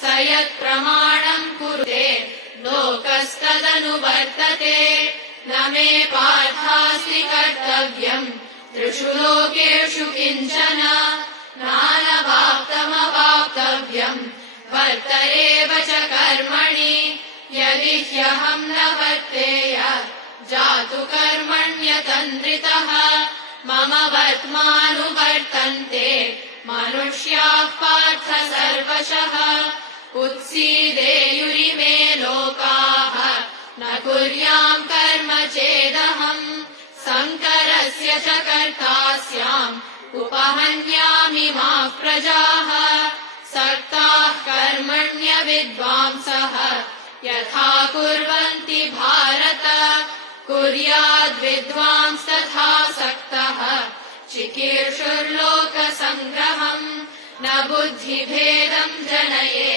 स यत्प्रमाणम् कुरुते लोकस्तदनुवर्तते न मे पार्थास्ति कर्तव्यम् त्रिषु लोकेषु किञ्चन नानवाप्तमवाप्तव्यम् वर्त एव च कर्मणि यदि ह्यहम् न वर्तेय जातु कर्मण्यतन्द्रितः मम वर्त्मानुवर्तन्ते मनुष्याः पार्थ सर्वशः उत्सीदेयुरिमे लोकाः न कुर्याम् कर्म चेदहम् संकरस्य च कर्ता स्याम् उपहन्यामि माः प्रजाः सक्ताः कर्मण्य विद्वांसः यथा कुर्वन्ति भारत कुर्याद्विद्वांस्तथा सक्तः चिकीर्षुर्लोकसङ्ग्रहम् न बुद्धिभेदम् जनयेत्।